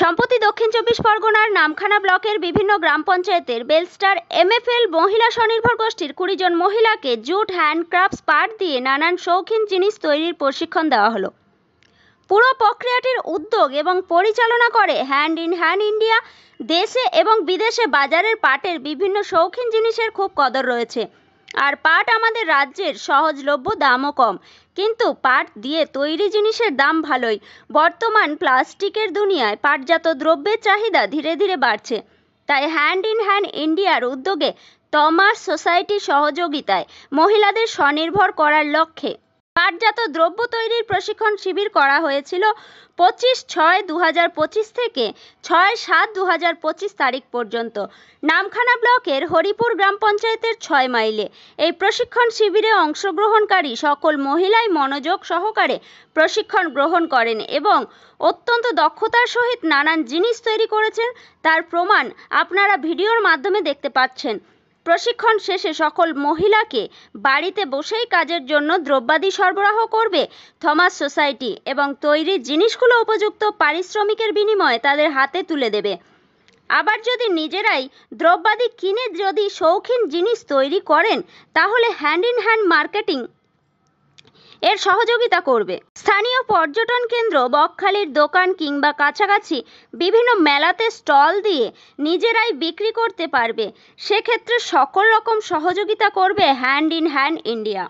সম্প্রতি দক্ষিণ চব্বিশ পরগনার নামখানা ব্লকের বিভিন্ন গ্রাম পঞ্চায়েতের বেলস্টার এমএফএল মহিলা স্বনির্ভর গোষ্ঠীর 20 জন মহিলাকে জুট হ্যান্ডক্রাফটস পাট দিয়ে নানান শৌখিন জিনিস তৈরির প্রশিক্ষণ দেওয়া হলো। পুরো প্রক্রিয়াটির উদ্যোগ এবং পরিচালনা করে হ্যান্ড ইন হ্যান্ড ইন্ডিয়া। দেশে এবং বিদেশে বাজারের পাটের বিভিন্ন শৌখিন জিনিসের খুব কদর রয়েছে, আর পাট আমাদের রাজ্যের সহজলভ্য, দামও কম, কিন্তু পাট দিয়ে তৈরি জিনিসের দাম ভালোই। বর্তমান প্লাস্টিকের দুনিয়ায় পাটজাত দ্রব্যের চাহিদা ধীরে ধীরে বাড়ছে, তাই হ্যান্ড ইন হ্যান্ড ইন্ডিয়ার উদ্যোগে টমাস সোসাইটির সহযোগিতায় মহিলাদের স্বনির্ভর করার লক্ষ্যে পাটজাত দ্রব্য তৈরির প্রশিক্ষণ শিবির করা হয়েছিল 25/6/2025 থেকে 6/7/2025 তারিখ পর্যন্ত নামখানা ব্লকের হরিপুর গ্রাম পঞ্চায়েতের 6 মাইলে। এই প্রশিক্ষণ শিবিরে অংশগ্রহণকারী সকল মহিলাই মনোযোগ সহকারে প্রশিক্ষণ গ্রহণ করেন এবং অত্যন্ত দক্ষতার সহিত নানান জিনিস তৈরি করেছেন। তার প্রমাণ আপনারা ভিডিওর মাধ্যমে দেখতে পাচ্ছেন। প্রশিক্ষণ শেষে সকল মহিলাকে বাড়িতে বসেই কাজের জন্য দ্রব্যাদি সরবরাহ করবে থমাস সোসাইটি এবং তৈরির জিনিসগুলো উপযুক্ত পারিশ্রমিকের বিনিময়ে তাদের হাতে তুলে দেবে। আবার যদি নিজেরাই দ্রব্যাদি কিনে যদি শৌখিন জিনিস তৈরি করেন, তাহলে হ্যান্ড ইন হ্যান্ড মার্কেটিং এর সহযোগিতা করবে। স্থানীয় পর্যটন কেন্দ্র, বকখালির দোকান কিংবা কাছাকাছি বিভিন্ন মেলাতে স্টল দিয়ে নিজেরাই বিক্রি করতে পারবে। সেক্ষেত্রে সকল রকম সহযোগিতা করবে হ্যান্ড ইন হ্যান্ড ইন্ডিয়া।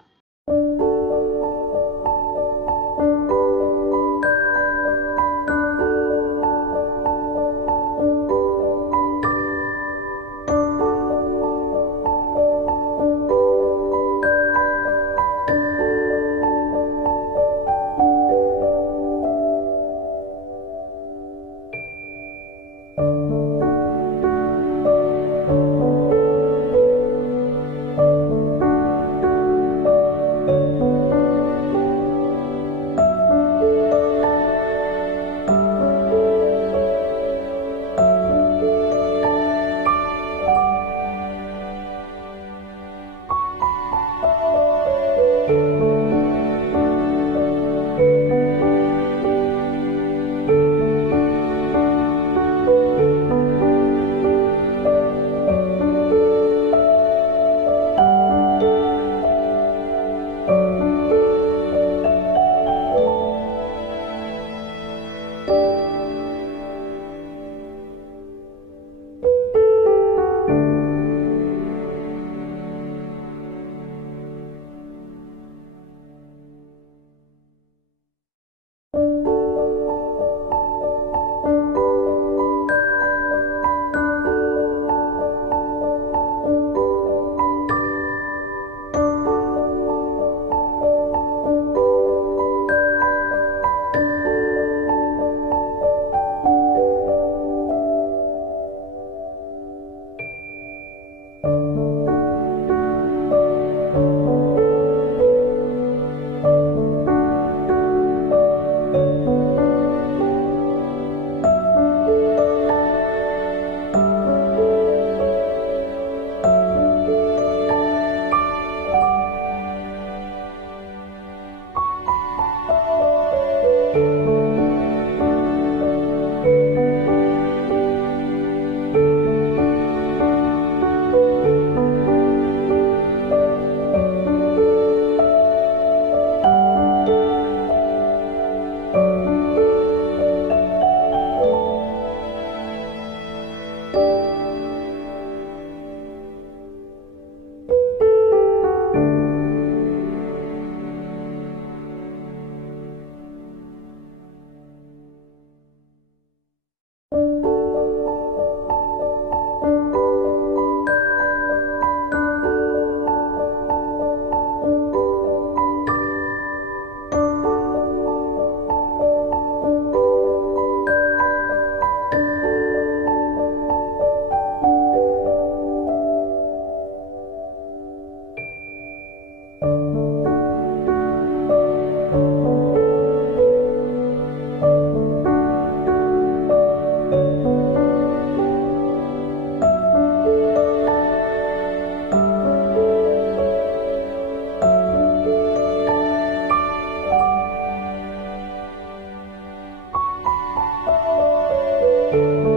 है।